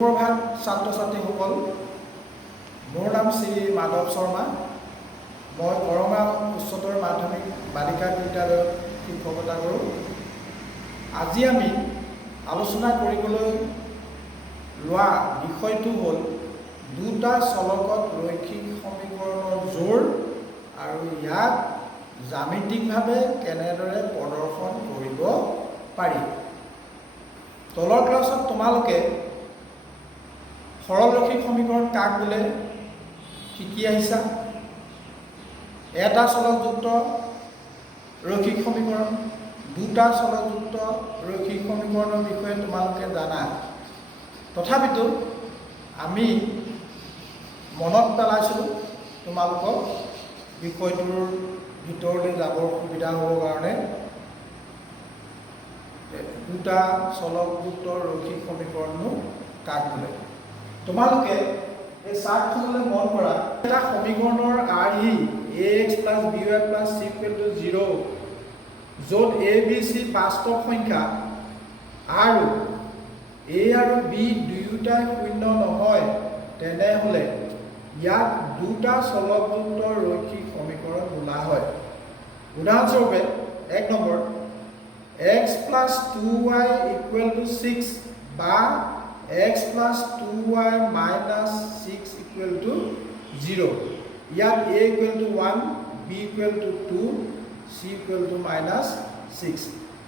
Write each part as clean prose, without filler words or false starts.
সুপ্ৰভাত ছাত্ৰ ছাত্ৰীসকল, মোৰ নাম শ্ৰী মাধৱ শৰ্মা। মই কৰঙাঁও উচ্চতৰ মাধ্যমিক বালিকা বিদ্যালয়ত শিক্ষকতা কৰোঁ। আজি আমি আলোচনা কৰিবলৈ লোৱা বিষয়টো হ'ল দুটা চলকত ৰৈখিক সমীকৰণৰ জোৰ আৰু ইয়াক জ্যামিতিকভাৱে কেনেদৰে প্ৰদৰ্শন কৰিব পাৰি। তলৰ ক্লাছত তোমালোকে সৰল ৰৈখিক সমীকৰণ কাক বোলে শিকি আহিছা। এটা চলকযুক্ত ৰৈখিক সমীকৰণ, দুটা চলকযুক্ত ৰৈখিক সমীকৰণৰ বিষয়ে তোমালোকে জানা। তথাপিতো আমি মনত পেলাইছিলোঁ তোমালোকক বিষয়টোৰ ভিতৰলৈ যাবৰ সুবিধা হ'বৰ কাৰণে। দুটা চলকযুক্ত ৰৈখিক সমীকৰণনো কাক বোলে। তোমালোকে এই চাৰ্টখনলৈ মন কৰা, এটা সমীকৰণৰ আৰ্হি ax + by + c = 0, য'ত a b c বাস্তৱ সংখ্যা আৰু a আৰু b দুয়োটাই শূন্য নহয়, তেনেহ'লে ইয়াক দুটা চলকযুক্ত ৰৈখিক সমীকৰণ বোলা হয়। উদাহৰণস্বৰূপে 1 নম্বৰ, x + 2y = 6 বা x + 2y - 6 = 0। ইয়াত a = 1, b = 2, c = -6।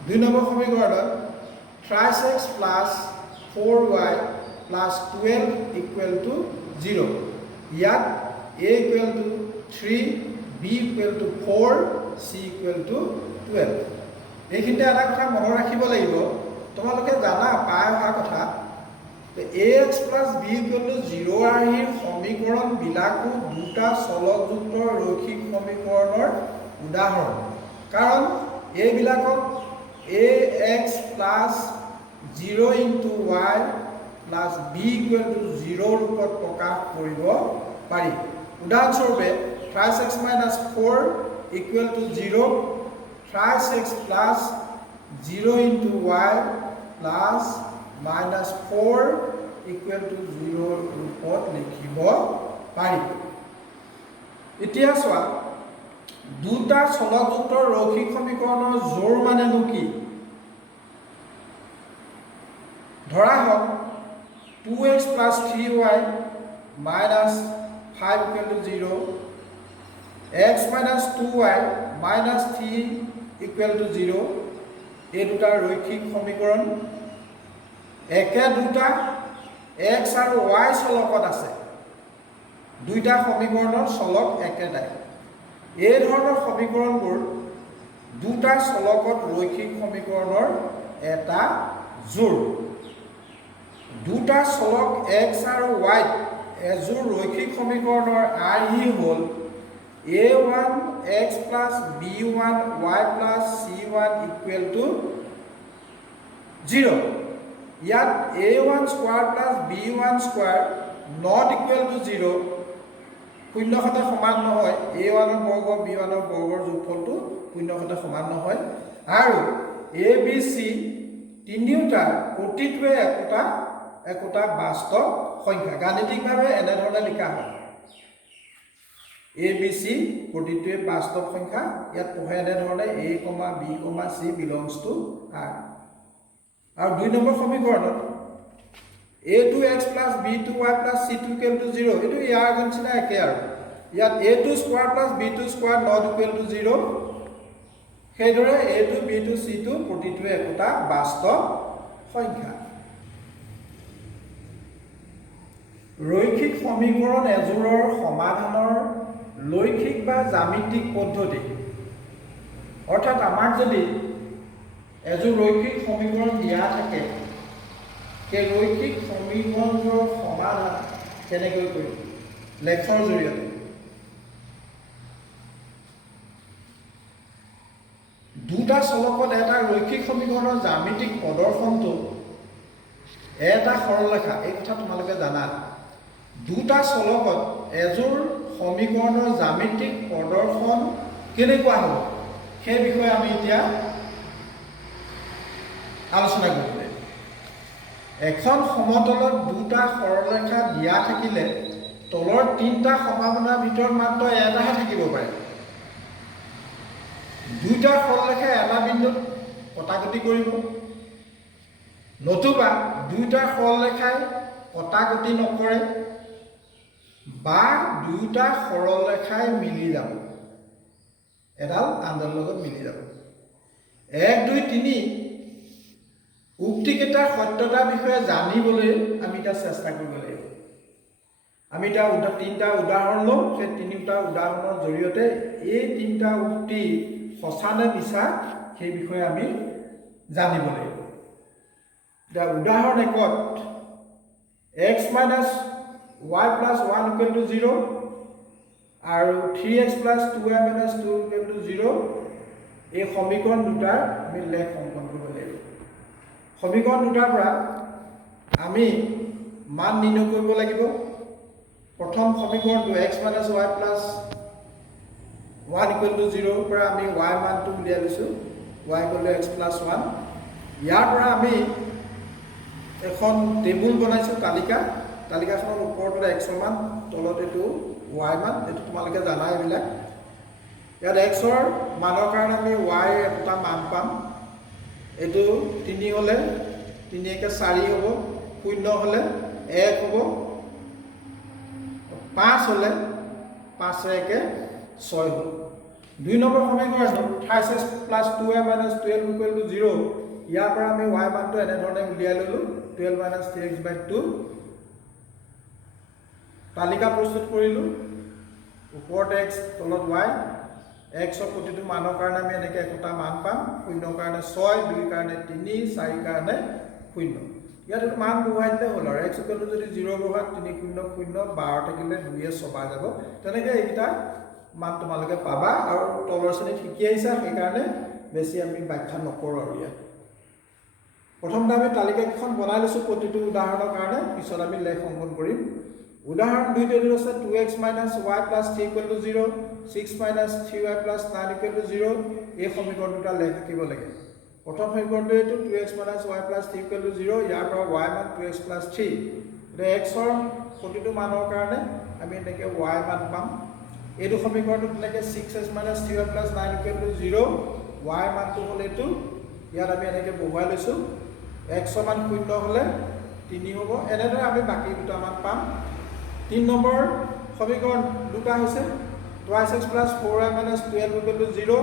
2 নম্বৰ সমীকৰণত 3x + 4y + 12 = 0। ইয়াত a = 3, b = 4, c = 12। এইখিনিতে এটা কথা মনত ৰাখিব লাগিব, তোমালোকে জানা পাই অহা কথা, ax + b = 0 আৰ্হিৰ সমীকৰণবিলাকো দুটা চলকযুক্ত ৰৈখিক সমীকৰণৰ উদাহৰণ। কাৰণ এইবিলাকক ax + 0 × y + b = 0 ৰূপত প্ৰকাশ কৰিব পাৰি। উদাহৰণস্বৰূপে 3x - 4 = 0, 3x + 0 × y + -4 = 0 ৰূপত লিখিব পাৰি। এতিয়া চোৱা, দুটা চলকযুক্ত ৰৈখিক সমীকৰণৰ জোৰ মানেনো কি? ধৰা হওক 2x + 3y - 5 = 0, x - 2y - 3 = 0। এই দুটা ৰৈখিক সমীকৰণ। একে দুটা x আৰু y চলকত আছে, দুইটা সমীকৰণৰ চলক একেটাই। এই ধৰণৰ সমীকৰণবোৰ দুটা চলকত ৰৈখিক সমীকৰণৰ এটা জোৰ। দুটা চলক x আৰু y ত এযোৰ ৰৈখিক সমীকৰণৰ আৰ্হি হ'ল a1x + b1y + c1 = 0। ইয়াত a1² + b1² ≠ 0, শূন্যৰ সৈতে সমান নহয়। a1 ৰ বৰ্গ b1 ৰ বৰ্গৰ যোগফলটো শূন্যৰ সৈতে সমান নহয়। আৰু a b c তিনিওটাৰ প্ৰতিটোৱে একোটা বাস্তৱ সংখ্যা। গাণিতিকভাৱে এনেধৰণে লিখা হয়, a b c প্ৰতিটোৱে বাস্তৱ সংখ্যা। ইয়াত পঢ়ে এনেধৰণে a, b, c belongs to R। আৰু 2 নম্বৰ সমীকৰণত a2x + b2y + c2 = 0, এইটো ইয়াৰ নিচিনা একে। আৰু ইয়াত a2² + b2² ≠ 0। সেইদৰে a2, b2, c2 প্ৰতিটোৱে একোটা বাস্তৱ সংখ্যা। ৰৈখিক সমীকৰণ এযোৰৰ সমাধানৰ লৈখিক বা জ্যামিতিক পদ্ধতি, অৰ্থাৎ আমাক যদি এযোৰ ৰৈখিক সমীকৰণ দিয়া থাকে, সেই ৰৈখিক সমীকৰণবোৰৰ সমাধান কেনেকৈ কৰিম? লেখৰ জৰিয়তে। দুটা চলকত এটা ৰৈখিক সমীকৰণৰ জ্যামিতিক প্ৰদৰ্শনটো এটা সৰলৰেখা। এই কথা তোমালোকে জানা। দুটা চলকত এযোৰ সমীকৰণৰ জ্যামিতিক প্ৰদৰ্শন কেনেকুৱা হ'ব, সেই বিষয়ে আমি এতিয়া আলোচনা কৰিব লাগিব। এখন সমতলত দুটা সৰলৰেখা দিয়া থাকিলে তলৰ তিনিটা সম্ভাৱনাৰ ভিতৰত মাত্ৰ এটাহে থাকিব পাৰে। দুইটা সৰলৰেখা এটা বিন্দুত কটাকটি কৰিব, নতুবা দুইটা সৰলৰেখাই কটাকটি নকৰে, বা দুইটা সৰলৰেখাই মিলি যাব, এডাল আনডালৰ লগত মিলি যাব। 1, 2, 3 উক্তিকেইটাৰ সত্যতাৰ বিষয়ে জানিবলৈ আমি এটা চেষ্টা কৰিব লাগিব। আমি এটা তিনিটা উদাহৰণ লওঁ, সেই তিনিটা উদাহৰণৰ জৰিয়তে এই তিনিটা উক্তি সঁচা নে মিছা সেই বিষয়ে আমি জানিব লাগিব। এতিয়া উদাহৰণ 1ত x - y + 1 = 0 আৰু 3x + 2y - 2 = 0 এই সমীকৰণ দুটাৰ আমি লেখ অংকন কৰিব লাগিব। সমীকৰণ দুটাৰ পৰা আমি মান নিৰ্ণয় কৰিব লাগিব। প্ৰথম সমীকৰণটো x - y + 1 = 0 পৰা আমি y মানটো উলিয়াই লৈছোঁ, y = x + 1। ইয়াৰ পৰা আমি এখন টেবুল বনাইছোঁ, তালিকাখনৰ ওপৰতে x ৰ মান, তলত এইটো y মান, এইটো তোমালোকে জানা এইবিলাক। ইয়াত x ৰ মানৰ কাৰণে আমি y এটা মান পাম। এইটো 3 হ'লে 3 × 4 হ'ব, 0 হ'লে 1 হ'ব, 5 হ'লে 5 × 1 = 6 হ'ব। 2 নম্বৰ সমীকৰণটো 28x + 2y - 12 = 0। ইয়াৰ পৰা আমি y মানটো এনেধৰণে উলিয়াই ল'লোঁ, 12 - 3x/2। তালিকা প্ৰস্তুত কৰিলোঁ, ওপৰত x তলত y। x ৰ প্ৰতিটো মানৰ কাৰণে আমি এনেকৈ একোটা মান পাম। 0 ৰ কাৰণে 6, 2 ৰ কাৰণে 3, 4 ৰ কাৰণে 0। ইয়াত এইটো মান বহুৱাই দিলে হ'ল আৰু x = যদি 0 বহোৱা 3, 0, 0, 12 থাকিলে 2 ছবাৰ যাব। তেনেকৈ এইকেইটা মান তোমালোকে পাবা আৰু তলৰ শ্ৰেণীত শিকি আহিছা, সেইকাৰণে বেছি আমি ব্যাখ্যা নকৰোঁ আৰু ইয়াত। প্ৰথমতে আমি তালিকাকেইখন বনাই লৈছোঁ প্ৰতিটো উদাহৰণৰ কাৰণে, পিছত আমি লেখ অংকন কৰিম। উদাহৰণ 2টো আছে 2x - y + 3 = 0, 6 - 3y + 9 = 0। এই সমীকৰণ দুটা লেখ আঁকিব লাগে। প্ৰথম সমীকৰণটো এইটো 2x - y + 3 = 0। ইয়াৰ পৰা y মান 2x + 3। এতিয়া x ৰ প্ৰতিটো মানৰ কাৰণে আমি এনেকৈ y মান পাম। এইটো সমীকৰণটো তেনেকৈ 6x - 3y + 9 = 0। y মানটো হ'ল এইটো, ইয়াত আমি এনেকৈ বহুৱাই লৈছোঁ। x ৰ মান 0 হ'লে 3 হ'ব। এনেদৰে আমি বাকী দুটা মান পাম। 3 নম্বৰ সমীকৰণ দুটা হৈছে 2x + 4y - 12 = 0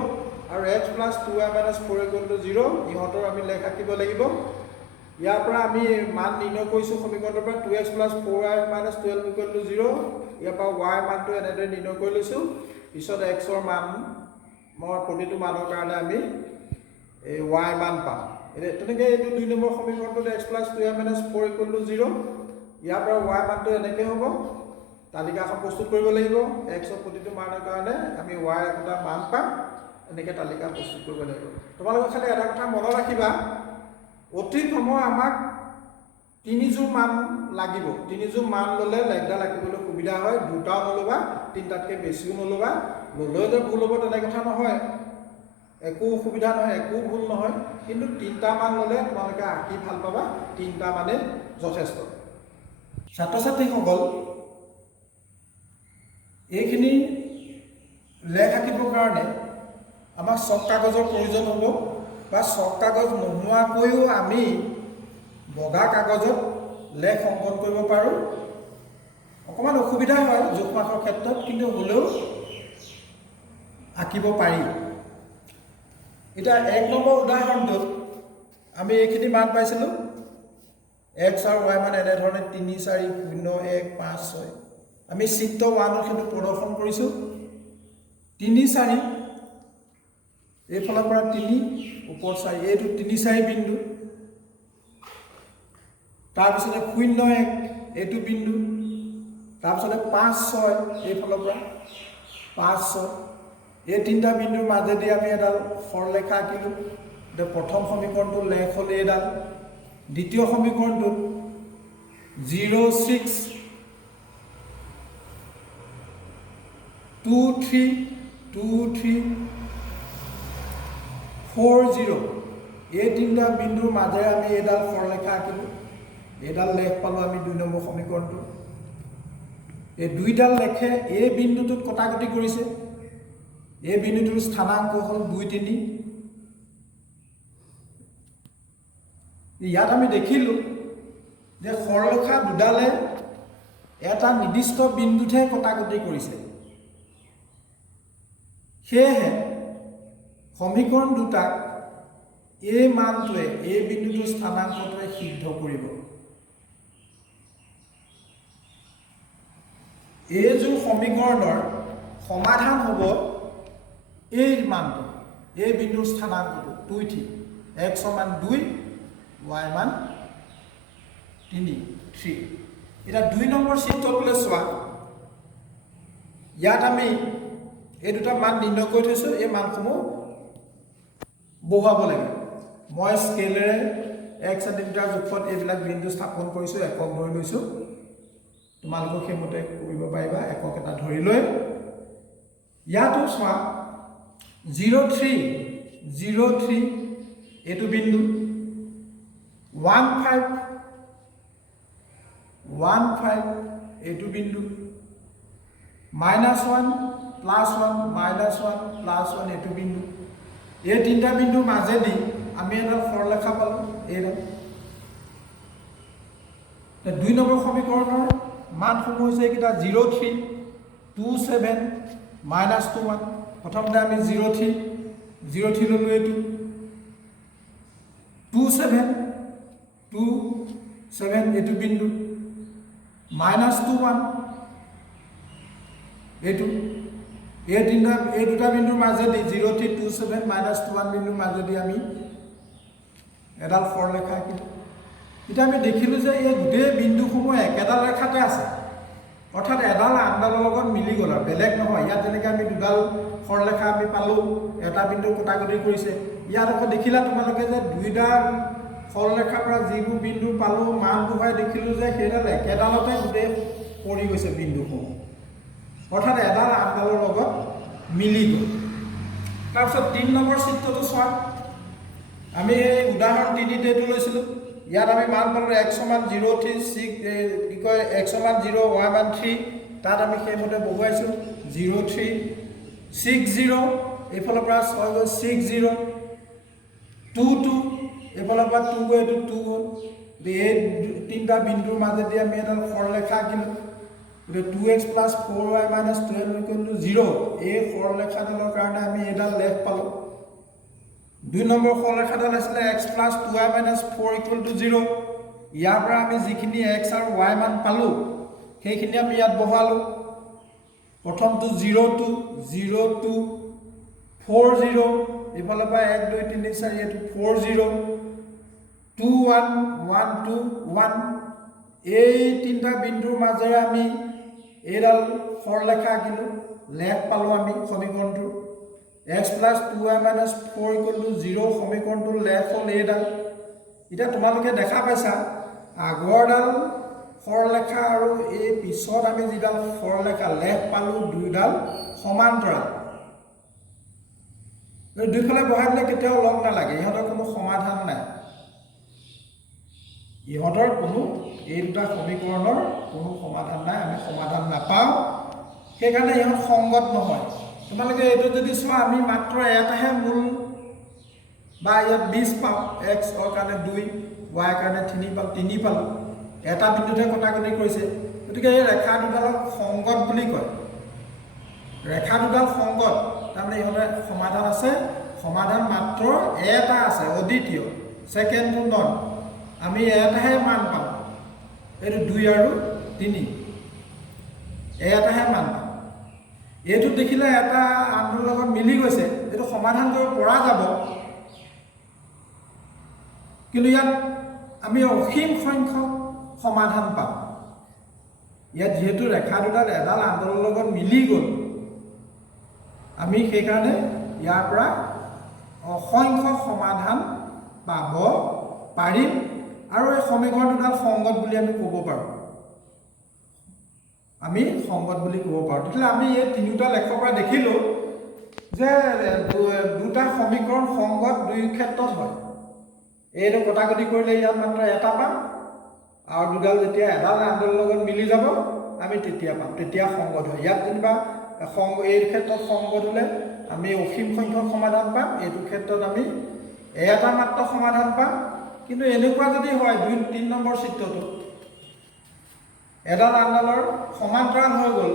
আৰু x + 2y - 4 = 0। ইহঁতৰ আমি লেখ আঁকিব লাগিব। ইয়াৰ পৰা আমি মান নিৰ্ণয় কৰিছোঁ সমীকৰণৰ পৰা 2x + 4y - 12 = 0। ইয়াৰ পৰা y মানটো এনেদৰে নিৰ্ণয় কৰি লৈছোঁ। পিছত x ৰ মান প্ৰতিটো মানৰ কাৰণে আমি এই y মান পাম। তেনেকৈ এইটো 2 নম্বৰ সমীকৰণটোত x + 2y - 4 = 0। ইয়াৰ পৰা y মানটো এনেকৈ হ'ব। তালিকাখন প্ৰস্তুত কৰিব লাগিব। x ৰ প্ৰতিটো মানৰ কাৰণে আমি y একোটা মান পাম, এনেকৈ তালিকা প্ৰস্তুত কৰিব লাগিব। তোমালোকে খালি এটা কথা মনত ৰাখিবা, অতি কমেও আমাক 3 যোৰ মান লাগিব। 3 যোৰ মান ল'লে লেখডাল আঁকিবলৈ সুবিধা হয়। দুটাও নল'বা, 3টাতকৈ বেছিও নল'বা। ল'লেও যে ভুল হ'ব তেনে কথা নহয়, একো অসুবিধা নহয়, একো ভুল নহয়। কিন্তু 3টা মান ল'লে তোমালোকে আঁকি ভাল পাবা, 3টা মানে যথেষ্ট। ছাত্ৰ ছাত্ৰীসকল, এইখিনি লেখ আঁকিবৰ কাৰণে আমাক চক কাগজৰ প্ৰয়োজন হ'ব, বা চক কাগজ নোহোৱাকৈও আমি বগা কাগজত লেখ অংকন কৰিব পাৰোঁ। অকণমান অসুবিধা হয় জোখ মাখৰ ক্ষেত্ৰত, কিন্তু হ'লেও আঁকিব পাৰি। এতিয়া 1 নম্বৰ উদাহৰণটোত আমি এইখিনি মান পাইছিলোঁ। x আৰু y মান এনেধৰণে 3, 4, 0, 1, 5, 6। আমি চিত্ৰ 1ত সেইটো প্ৰদৰ্শন কৰিছোঁ। 3, 4 এইফালৰ পৰা 3 ওপৰত 4, এইটো 3, 4 বিন্দু। তাৰপিছতে 0, 1 এইটো বিন্দু। তাৰপিছতে 5, 6 এইফালৰ পৰা 5, 6। এই 3টা বিন্দুৰ মাজেদি আমি এডাল সৰলৰেখা আঁকিলোঁ। এতিয়া প্ৰথম সমীকৰণটো লেখ হ'ল এইডাল। দ্বিতীয় সমীকৰণটোত 0, 6, 2, 3, 2, 3, 4, 0 এই 3টা বিন্দুৰ মাজেৰে আমি এইডাল সৰলৰেখা আঁকিলোঁ। এইডাল লেখ পালোঁ আমি 2 নম্বৰ সমীকৰণটো এই দুইডাল লেখে এই বিন্দুটোত কটাকটি কৰিছে এই বিন্দুটোৰ স্থানাংক হ'ল 2 3 ইয়াত আমি দেখিলোঁ যে সৰলৰেখা দুডালে এটা নিৰ্দিষ্ট বিন্দুতহে কটাকটি কৰিছে সেয়েহে সমীকৰণ দুটাক এই মানটোৱে এই বিন্দুটোৰ স্থানাংকটোৱে সিদ্ধ কৰিব এইযোৰ সমীকৰণৰ সমাধান হ'ব এই মানটো এই বিন্দুৰ স্থানাংকটো 2 ঠিক x সমান 2 y মান 3 এটা 2 নম্বৰ চিত্ৰটোলৈ চোৱা ইয়াত আমি এই দুটা মান নিৰ্ণয় কৰি থৈছো এই মানসমূহ বহুৱাব লাগে মই স্কেলেৰে 1 সেন্টিমিটাৰ জোখত এইবিলাক বিন্দু স্থাপন কৰিছো একক ধৰি লৈছো তোমালোকক সেইমতে কৰিব পাৰিবা একক এটা ধৰি লৈ ইয়াতো চোৱা 0 3 এইটো বিন্দু 1 5 এইটো বিন্দু -1 +1 -1 এইটো বিন্দু এই তিনিটা বিন্দুৰ মাজেদি আমি এটা সৰলৰেখা পালোঁ এইডাল 2 নম্বৰ সমীকৰণৰ মানসমূহ হৈছে এইকেইটা 0 3 2 7 -2 1 প্ৰথমতে আমি 0 3 ল'লোঁ এইটো 2 7 এইটো বিন্দু -2 1 এইটো এই দুটা বিন্দুৰ মাজেদি 0 3 2 7 -2 1 বিন্দুৰ মাজেদি আমি এডাল সৰলৰেখা আঁকিলোঁ এতিয়া আমি দেখিলোঁ যে এই গোটেই বিন্দুসমূহ একেডাল ৰেখাতে আছে অৰ্থাৎ এডাল আনডালৰ লগত মিলি গ'ল আৰু বেলেগ নহয় ইয়াত যেনেকৈ আমি দুডাল সৰলৰেখা আমি পালোঁ এটা বিন্দু কটাকটি কৰিছে ইয়াত আকৌ দেখিলা তোমালোকে যে দুইডাল সৰলৰেখাৰ পৰা যিবোৰ বিন্দু পালোঁ মান বহুৱাই দেখিলোঁ যে সেইডাল একেডালতে গোটেই পৰি গৈছে বিন্দুসমূহ অৰ্থাৎ এডাল আনডালৰ লগত মিলি গ'ল তাৰপিছত 3 নম্বৰ চিত্ৰটো চোৱা আমি এই উদাহৰণ 3 তে এইটো লৈছিলোঁ ইয়াত আমি মান পালোঁ x সমান 0 3 6 কি কয় x সমান 0 y মান 3 তাত আমি সেইমতে বহুৱাইছোঁ 0 3 6 0 এইফালৰ পৰা 6 গৈ 6 0 2 2 এইফালৰ পৰা 2 গৈ এইটো 2 গ'ল এই তিনিটা বিন্দুৰ মাজেদি আমি এডাল সৰলৰেখা আঁকিলোঁ 2x + 4y - 12 0 এই সৰলৰেখাডালৰ কাৰণে আমি এইডাল লেখ পালোঁ 2 নম্বৰ সৰলৰেখাডাল আছিলে x + 2y - 4 = 0 ইয়াৰ পৰা আমি যিখিনি x আৰু y মান পালোঁ সেইখিনি আমি ইয়াত বহালোঁ প্ৰথমটো 0 2 0 2 4 0 এইফালৰ পৰা 1 2 3 4 এইটো 4 0 2 1 1 2 1 এই তিনিটা বিন্দুৰ মাজেৰে আমি এইডাল সৰলৰেখা আঁকিলোঁ লেখ পালোঁ আমি সমীকৰণটো x + 2y - 4 = 0 সমীকৰণটোৰ লেখ হ'ল এইডাল এতিয়া তোমালোকে দেখা পাইছা আগৰডাল সৰলৰেখা আৰু এই পিছত আমি যিডাল সৰলৰেখা লেখ পালোঁ দুইডাল সমান্তৰাল দুইফালে বহাই দিলে কেতিয়াও লগ নালাগে ইহঁতৰ কোনো সমাধান নাই ইহঁতৰ কোনো এই দুটা সমীকৰণৰ কোনো সমাধান নাই আমি সমাধান নাপাওঁ সেইকাৰণে ইহঁত সংগত নহয় তোমালোকে এইটো যদি চোৱা আমি মাত্ৰ এটাহে মূল বা ইয়াত 20 পাওঁ x ৰ কাৰণে 2 y কাৰণে 3 পালোঁ এটা বিন্দুতে কটাকটি কৰিছে গতিকে এই ৰেখা দুডালক সংগত বুলি কয় ৰেখা দুডাল সংগত তাৰমানে ইহঁতৰ সমাধান আছে সমাধান মাত্ৰ এটা আছে অদ্বিতীয় ছেকেণ্ডটো নন আমি এটাহে মান পাওঁ এইটো 2 আৰু 3 এটাহে মান পাওঁ এইটো দেখিলে এটা আনটোৰ লগত মিলি গৈছে এইটো সমাধান কৰিব পৰা যাব কিন্তু ইয়াত আমি অসীম সংখ্যক সমাধান পাম ইয়াত যেহেতু ৰেখা দুডাল এডাল আনডালৰ লগত মিলি গ'ল আমি সেইকাৰণে ইয়াৰ পৰা অসংখ্য সমাধান পাব পাৰিম আৰু এই সমীকৰণ দুডাল সংগত বুলি আমি ক'ব পাৰোঁ আমি সংগত বুলি ক'ব পাৰোঁ তেতিয়াহ'লে আমি এই তিনিটা লেখৰ পৰা দেখিলোঁ যে দুটা সমীকৰণ সংগত দুই ক্ষেত্ৰত হয় এইটো কটাকটি কৰিলে ইয়াত মাত্ৰ এটা পাম আৰু দুডাল যেতিয়া এডাল আনডালৰ লগত মিলি যাব আমি তেতিয়া পাম, তেতিয়া সংগত হয়। ইয়াত যেনিবা এই ক্ষেত্ৰত সংগত হ'লে আমি অসীম সংখ্যক সমাধান পাম, এইটো ক্ষেত্ৰত আমি এটা মাত্ৰ সমাধান পাম। কিন্তু এনেকুৱা যদি হয় 3 নম্বৰ চিত্ৰটো এডাল আনডালৰ সমান্তৰাল হৈ গ'ল,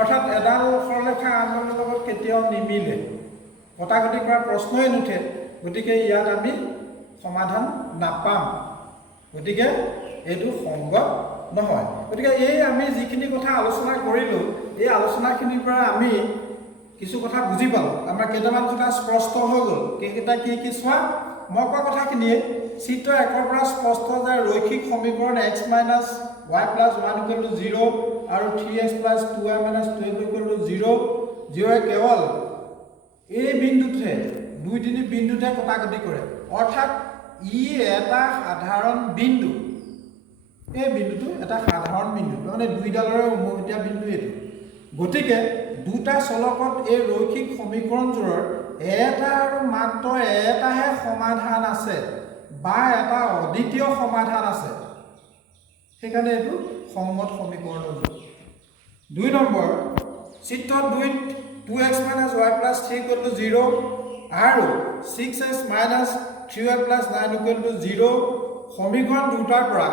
অৰ্থাৎ এডাল সৰলৰেখা আনডালৰ লগত কেতিয়াও নিমিলে, কটাকটি কৰাৰ প্ৰশ্নই নুঠে, গতিকে ইয়াত আমি সমাধান নাপাম, গতিকে এইটো সংগত নহয়। গতিকে এই আমি যিখিনি কথা আলোচনা কৰিলোঁ, এই আলোচনাখিনিৰ পৰা আমি কিছু কথা বুজি পালোঁ, আমাৰ কেইটামান কথা স্পষ্ট হৈ গ'ল। কেইকেইটা কি চোৱা, মই কোৱা কথাখিনিয়ে চিত্ৰ 1ৰ পৰা স্পষ্ট যে ৰৈখিক সমীকৰণ x - y + 1 = 0 আৰু 3x + 2y - 12 = 0, 0 কেৱল এই বিন্দুতে 2-3 বিন্দুতে কটাকটি কৰে, অৰ্থাৎ ই এটা সাধাৰণ বিন্দু, এই বিন্দুটো এটা সাধাৰণ বিন্দু, মানে দুইডালৰে উমৈহতীয়া বিন্দু এইটো। গতিকে দুটা চলকত এই ৰৈখিক সমীকৰণযোৰৰ এটা আৰু মাত্ৰ এটাহে সমাধান আছে বা এটা অদ্বিতীয় সমাধান আছে, সেইকাৰণে এইটো সংগত সমীকৰণ। 2 নম্বৰ চিত্ৰ 2ত 2x - y + 3 = 0 আৰু 6x - 3y + 9 = 0, সমীকৰণ দুটাৰ পৰা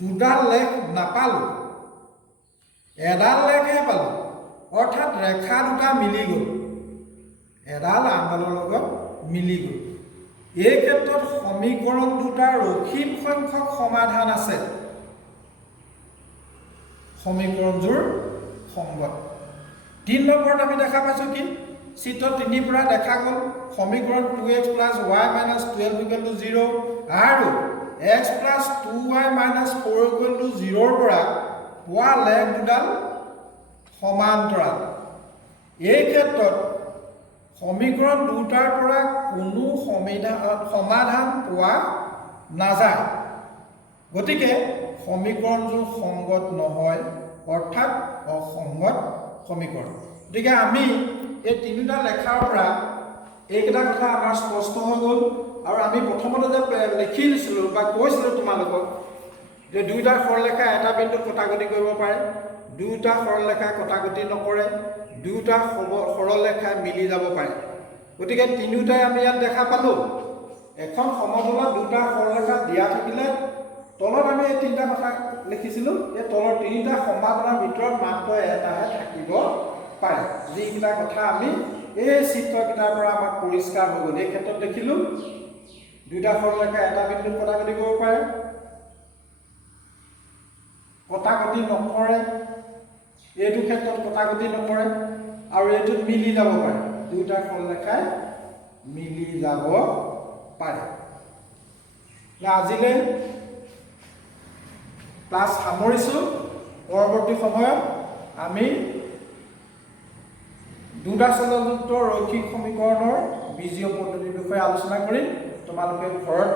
দুডাল লেখ নাপালোঁ, এডাল লেখহে পালোঁ, অৰ্থাৎ ৰেখা দুটা মিলি গ'ল, এডাল আনডালৰ লগত মিলি গ'ল। এই ক্ষেত্ৰত সমীকৰণ দুটাৰ অসীম সংখ্যক সমাধান আছে, সমীকৰণযোৰ সংগত। 3 নম্বৰত আমি দেখা পাইছোঁ কি, চিত্ৰ 3 পৰা দেখা গ'ল সমীকৰণ 2x + y - 12 = 0 আৰু x + 2y - 4 = 0ৰ পৰা পোৱা লেখ দুডাল সমান্তৰাল। এই ক্ষেত্ৰত সমীকৰণ দুটাৰ পৰা কোনো সমাধান পোৱা নাযায়, গতিকে সমীকৰণযোৰ সংগত নহয়, অৰ্থাৎ অসংগত সমীকৰণ। গতিকে আমি এই তিনিটা লেখাৰ পৰা এইকেইটা কথা আমাৰ স্পষ্ট হৈ গ'ল। আৰু আমি প্ৰথমতে যে লিখি দিছিলোঁ বা কৈছিলোঁ তোমালোকক যে দুইটা সৰলৰেখা এটা বিন্দুত কটাকটি কৰিব পাৰে, দুটা সৰলৰেখা কটাকটি নকৰে, দুটা সৰলৰেখা মিলি যাব পাৰে। গতিকে তিনিওটাই আমি ইয়াত দেখা পালোঁ। এখন সমতলত দুটা সৰলৰেখা দিয়া থাকিলে তলত আমি এই তিনিটা কথা লিখিছিলোঁ, এই তলৰ তিনিটা সমাধানৰ ভিতৰত মাত্ৰ এটাহে থাকিব পাৰে, যিকেইটা কথা আমি এই চিত্ৰকেইটাৰ পৰা আমাক পৰিষ্কাৰ হৈ গ'ল। এই ক্ষেত্ৰত দেখিলোঁ দুইটা সৰলৰেখা এটা বিন্দুত কটাকটি কৰিব পাৰে, কটাকটি নকৰে, এইটো ক্ষেত্ৰত কটাকটি নকৰে, আৰু এইটোত মিলি যাব পাৰে, দুইটা সৰলৰেখাই মিলি যাব পাৰে। আজিলৈ ক্লাছ সামৰিছোঁ। পৰৱৰ্তী সময়ত আমি দুটা চলকযুক্ত ৰৈখিক সমীকৰণৰ বীজীয় পদ্ধতিৰ বিষয়ে আলোচনা কৰিম। তোমালোকে ঘৰত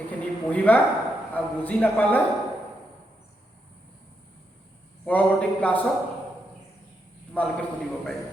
এইখিনি পঢ়িবা, আৰু বুজি নাপালে পৰৱৰ্তী ক্লাছত তোমালোকে সুধিব পাৰিবা।